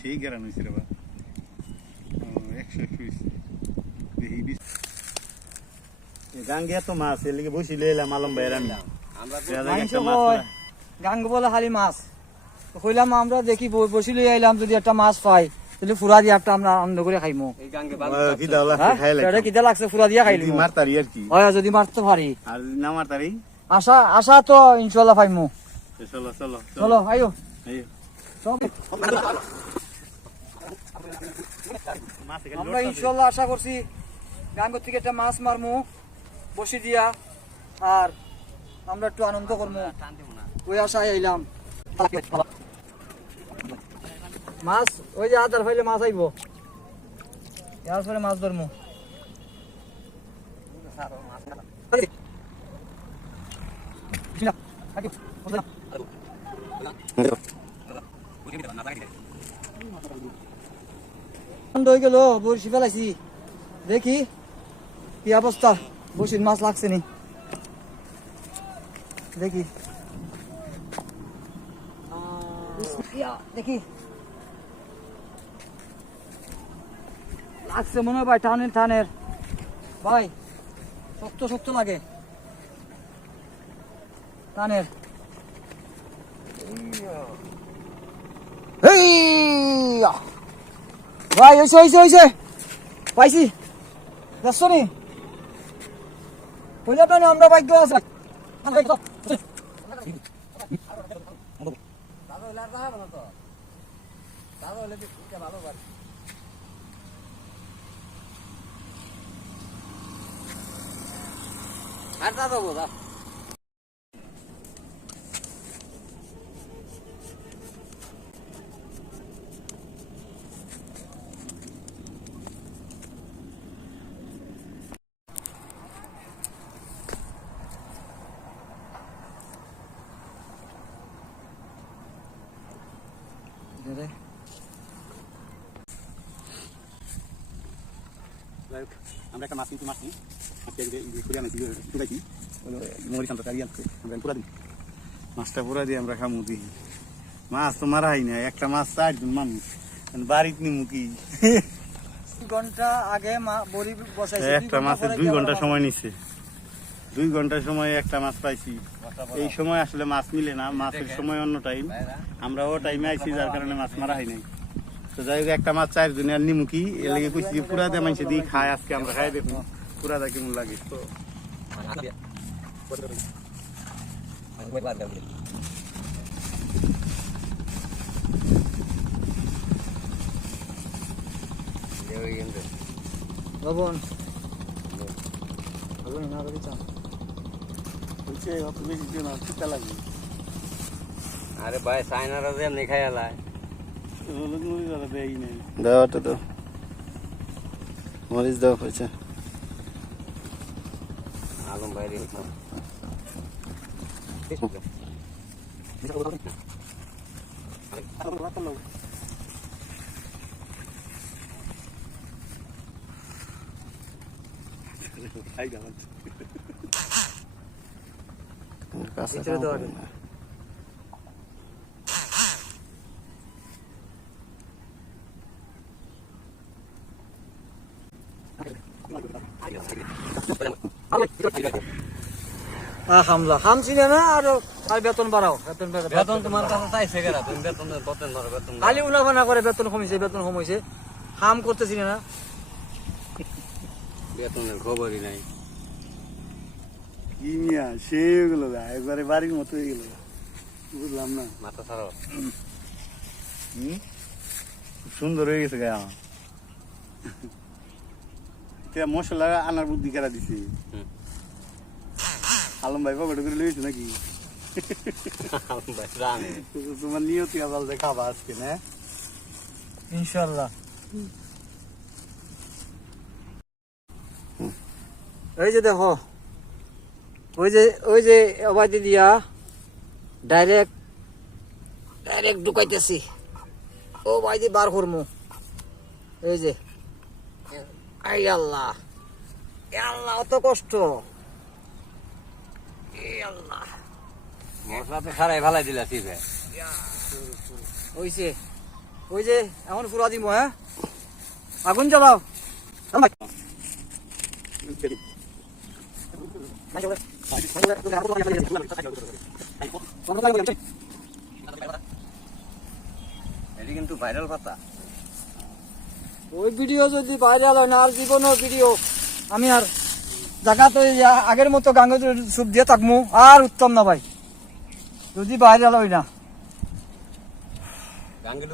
সেই গেরান হয়েছে রে বা একশো একশো হয়েছে। দেখি গাঙ্গে এত মাছ এর লিগে আলম ভাইয়ের আমি। গাঙ্গ বলে খালি মাছ। কইলাম আমরা দেখি ব- বসি লই আইলাম যদি একটা মাছ পাই তাহলে ফুরা দিয়ে একটা আমরা আনন্দ করে খাইমু। এই গাঙ্গে ও, ভালো কি দাও লাগছে, হ্যাঁ? খাই লাগছে। এটা কিতা লাগছে ফুরা দিয়ে খাইলি যদি মারতারি আর কি। হয় যদি মারতে পারি। আর না মারতারি? আশা আশা তো ইনশাল্লাহ পাইমু। চলো চলো চলো। আইও। আইও। আমরা ইনশাল্লাহ আশা করছি গাঙ্গ থেকে একটা মাছ মারমু, বসি দিয়া, আর আমরা একটু আনন্দ করব ওই আশায় আইলাম। মাছ, ওই যে আদার ফাইলে মাছ আইব। মাছ বন্ধ হয়ে গেল বড়শি ফেলাইছি। দেখি কি অবস্থা। বড়শির মাছ লাগছে নি। দেখি। দেখি। লাগছে মনে হয় ভাই টানের টানের ভাই শক্ত শক্ত লাগে। টানের হেইয়া। ভাই হয়েছে হয়েছে হয়েছে পাইছি। দেখছ নি? পয়লা টানে আমরা ভাগ্য আছে। আর তা দেবো যাই হোক, আমরা একটা মাছ কিন্তু মাছ নিই। আজকে এই যে করে মরি শান্ত কারি আনছে আমরা পুরা দিই মাছটা পুরা দিয়ে আমরা খামু দিই মাছ তো মারা হয় না একটা মাছ চারজন মানুষ বাড়িতে নিমু কি? ঘণ্টা আগে বড়ি বসাইছি একটা মাছের দুই ঘণ্টা সময় নিচ্ছে দুই ঘণ্টা সময় একটা মাছ পাইছি। এই সময় আসলে মাছ মিলে না মাছের সময় অন্য টাইম আমরা ও টাইমে আইছি যার কারণে মাছ মারা হয় নাই। তো যাই হোক একটা মাছ চার জনে আর নিমু কি? এর লেগে কইছি যে পুরা দিয়ে মানুষে দিয়ে খায় আজকে আমরা খাই দেখুন। পুরা দা কেমন লাগে। তো লবণ। লবণ না করে চান বলছে অত বেশি দিও না চিন্তা লাগবে আরে ভাই সাইনারা যে এমনি খাই এলাই নাই দেওয়াটা তো মরিচ দেওয়া হয়েছে। আলম খাই হামলা। হামছি না না আর আর বেতন বাড়াও। বেতন। বেতন তোমার কাছে চাইছে কেরা? তুমি বেতন বেতন ধরো বেতন। খালি উনাফানা করে বেতন কমিছে বেতন কমিছে। হাম করতেছি না। বেতনের খবরই নাই। কি মিয়া সে গেল একবারে বাড়ির মতো হয়ে গেল বুঝলাম না। মাথা ছাড়ো। হুম? সুন্দর হয়ে গেছে গায়ে আমার মশলা আনার বুদ্ধি কেরা দিছে? হুম। আলম ভাই পকেটে করে লইছে নাকি? আলম ভাই জানে। তোমার নিয়তি আবাল যে খাবা আজকে না? ইনশাল্লাহ এই যে দেখো ওই যে ওই যে অবাদি দিয়া ডাইরেক্ট ডাইরেক্ট ঢুকাইতেছি। ও বাইদি বার করমু। এই যে। আই আল্লাহ। আল্লাহ অত কষ্ট। আল্লাহ। মশলা তো সারাই ভালাই দিলা সিভে হইছে। ওই যে এখন ফুরা দিব হ্যাঁ? আগুন জ্বালাও। এটি কিন্তু ভাইরাল কথা ওই ভিডিও যদি ভাইরাল হয় না আর জীবনের ভিডিও আমি আর জায়গাতে আগের মতো গাঙ্গে সুপ দিয়ে থাকব আর উত্তম না ভাই। যদি ভাইরাল হয় না। গাঙ্গে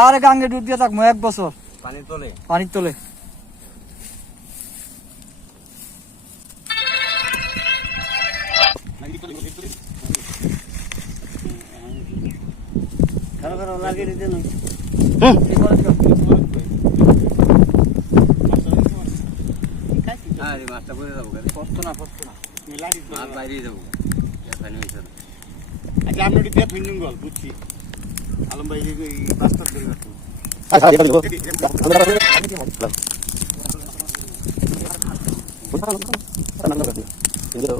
আর গাঙ্গে ডুব দিয়ে থাকব এক বছর। পানির তলে? পানির তলে। কারও কারও লাগিয়ে দিতে নয়। করে যাবো গাড়ি ফসতো না ফসতো না মাছ বাইরে যাবো এখানে হয়েছে না। আচ্ছা আমরা ওটি দিয়ে ফিন্ডিং গল বুঝছি আলম ভাই এই বাস্তব করে রাখুন জল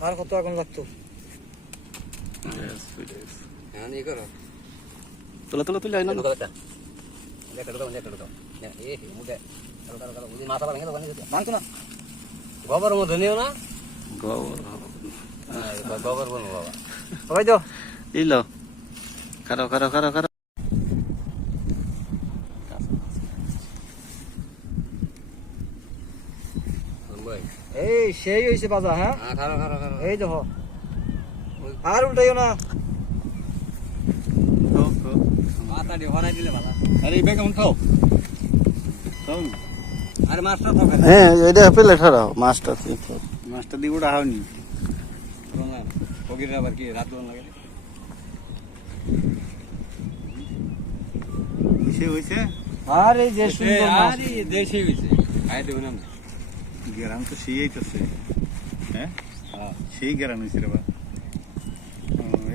আর কত আগুন লাগতো? হ্যাঁ তুলা তুলা তুলে আইনা গোবর মধ্যে নিও না। গোবর গোবর বলব বাবা। সবাই তো ইলো খারো খারো খারো খারো ভাই এই সেই হইছে বাজা হ্যাঁ? হ্যাঁ এই দেখো। আর উল্টাইও না। মাথা দিয়ে হরাই দিলে ভালো আরে এই হ্যাঁ এটা পেলে মাছটা মাছটা দিয়ে ওটা হাওনি আবার কি রাত লাগে হয়েছে হয়েছে আরে যে সুন্দর মাছ। আরে দেশে হইছে। খাই দেব না গেরান তো সেই আইতেছে। হ্যাঁ? সেই গেরান হয়েছে রে বা।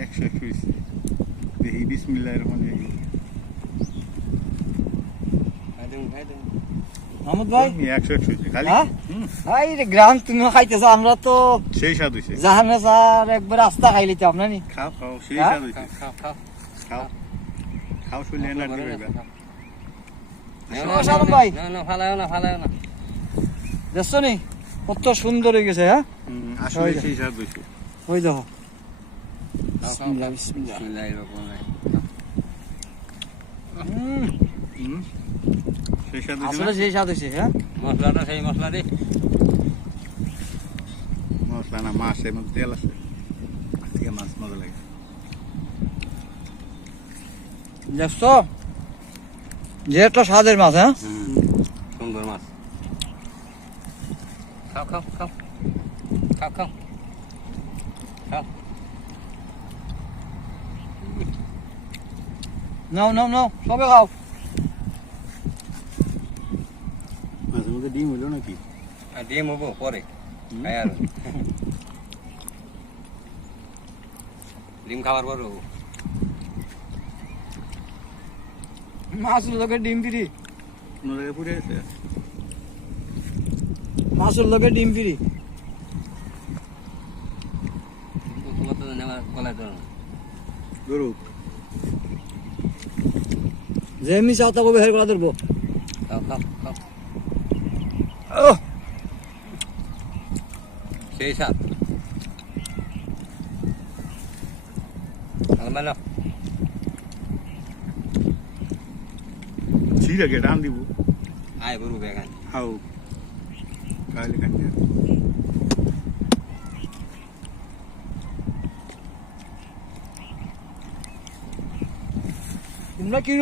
একশো একশো হয়েছে দেখি দেব খাই দেব। মাহমুদ ভাই? একশো একশো হয়েছে খালি। হ্যাঁ? ভাই রে গ্রাম তুমি খাইতেছো আমরা তো সেই স্বাদ হয়েছে জাহানে স্যার একবার রাস্তা খাই লিতে আপনার নি? খাও খাও সেই হ্যাঁ? স্বাদ হয়েছে খাও খাও খাও। খাও। শুনলে এনার্জি ভাই। না না ফালাও না ফালাও না। দেখছ নি? কত সুন্দর হয়ে গেছে হ্যাঁ? আসলে সেই স্বাদ হয়েছে ওই দেখো। বিসমিল্লাহ বিসমিল্লাহ। হুম, হুম, সেই স্বাদ হয়েছে আসলে সেই স্বাদ হয়েছে হ্যাঁ? মশলাটা সেই মশলা দে মশলা না মাছ এর মধ্যে তেল আছে। আজকে মাছ মজা লাগে। দেখছ? যে একটা স্বাদের মাছ হ্যাঁ? সুন্দর মাছ। খাও খাও খাও খাও খাও খাও নাও নাও নাও সবে খাও মাছের মধ্যে ডিম হইল নাকি ডিম হব পরে আর ডিম খাওয়ার পর হব মাছ লগে ডিম জায়গায় পুড়ে আছে মাছের লগে ডিম ফিরি যে চাও তা বের করা ধরবো। সেই সাত মানে ছিঁড়ে গে দিব। আয় বলব বেগান। তোমরা কি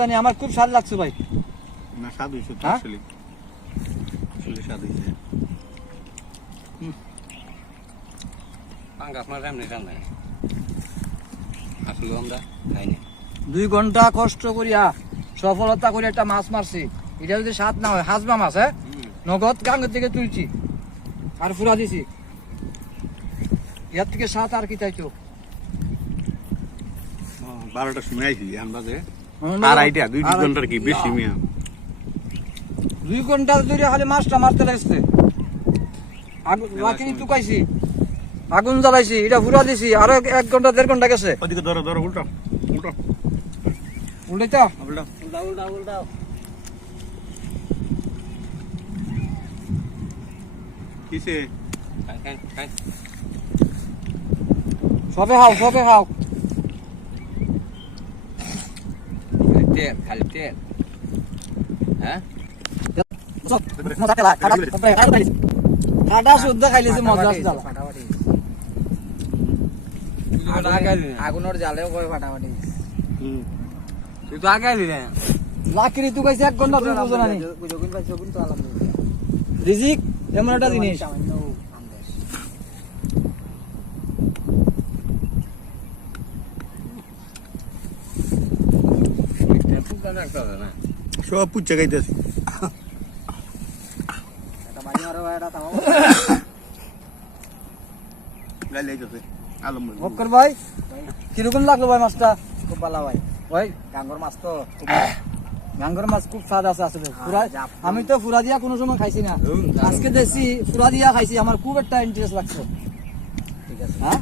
জানি? আমার খুব স্বাদ লাগছে ভাই। না স্বাদ হয়েছে তো হ্যাঁ? আসলে আসলে স্বাদ হয়েছে। মাছ এমনি রান্না আসলে আমরা খাইনি দুই ঘণ্টা কষ্ট করিয়া সফলতা করে একটা মাছ মারছি। এটা যদি স্বাদ না হয় হাজবা মাছ হ্যাঁ? নগদ গাঙ্গের থেকে তুলছি। আর ফুরা দিছি। ইয়ার থেকে সাত আর কি চাইছো বারোটার সময় আইছি আন্দাজে দুই ঘণ্টার কি বেশি মিয়া? দুই ঘণ্টা ধরে খালি মাছটা মারতে লাগছে। আগুন লাকড়ি টুকাইছি। আগুন জ্বালাইছি এটা ফুরা দিছি। আরও এক- ঘণ্টা দেড় ঘণ্টা গেছে। ওদিকে ধরো ধরো উল্টো উল্টো। উল্টো উল্টা উল্টা উল্টা। কিসে খাই খাই খাই সবে খাও সবে খাও তেল খালি তেল হ্যাঁ কাটা শুদ্ধ খাইলেছে মজা আগুনের জালেও কয় ফাটাফাটি তুই তো আগে আলি না লাকড়ি টুকাইছে এক ঘণ্টা তুমি বুঝো না রিজিক এমন একটা জিনিস সব পুচ্ছে খাইতেছি। ভাই কীরকম লাগল ভাই মাছটা? খুব ভালো ভাই। ভাই গাঙ্গর মাছ তো গাঙ্গর মাছ খুব স্বাদ আছে আসলে। জাপ। আমি তো ফুরা দিয়া কোনো সময় খাইছি না। আজকে দেখছি ফুরা দিয়া খাইছি আমার খুব একটা ইন্টারেস্ট লাগছে। ঠিক আছে। হ্যাঁ?